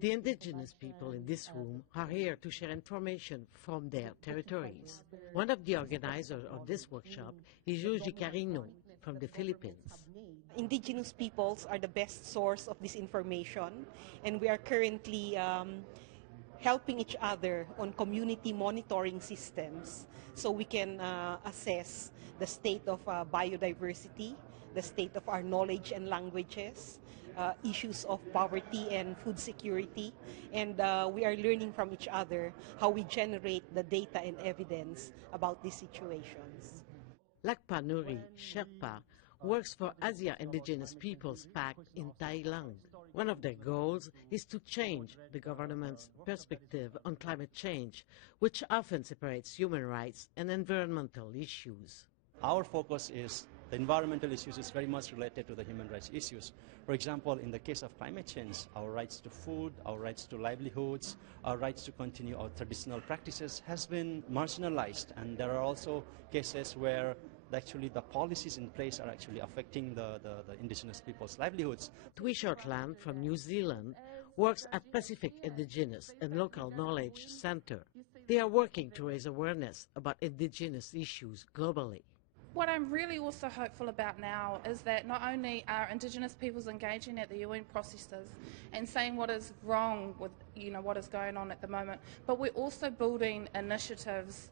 The indigenous people in this room are here to share information from their territories. One of the organizers of this workshop is Yuji Carino from the Philippines. Indigenous peoples are the best source of this information, and we are currently helping each other on community monitoring systems so we can assess the state of biodiversity, the state of our knowledge and languages, issues of poverty and food security, and we are learning from each other how we generate the data and evidence about these situations. Lakpa Nuri Sherpa works for Asia Indigenous Peoples Pact in Thailand. One of their goals is to change the government's perspective on climate change, which often separates human rights and environmental issues. Our focus is the environmental issues is very much related to the human rights issues. For example, in the case of climate change, our rights to food, our rights to livelihoods, our rights to continue our traditional practices has been marginalized, and there are also cases where actually the policies in place are actually affecting the indigenous people's livelihoods. Tui Shortland from New Zealand works at Pacific Indigenous and Local Knowledge Center. They are working to raise awareness about indigenous issues globally. What I'm really also hopeful about now is that not only are Indigenous peoples engaging at the UN processes and saying what is wrong with what is going on at the moment, but we're also building initiatives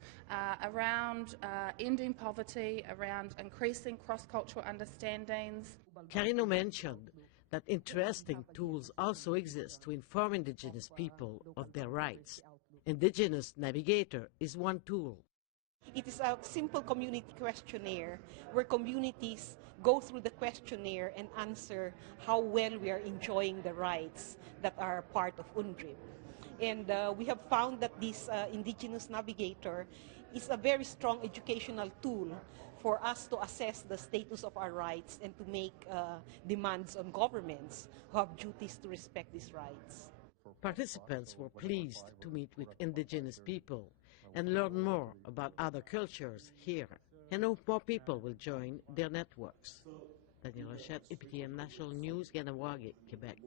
around ending poverty, around increasing cross-cultural understandings. Carino mentioned that interesting tools also exist to inform Indigenous people of their rights. Indigenous Navigator is one tool. It is a simple community questionnaire where communities go through the questionnaire and answer how well we are enjoying the rights that are part of UNDRIP. And we have found that this Indigenous Navigator is a very strong educational tool for us to assess the status of our rights and to make demands on governments who have duties to respect these rights. Participants were pleased to meet with Indigenous people and learn more about other cultures here, and hope more people will join their networks. Daniel Rochette, APTN National News, Kahnawake, Quebec.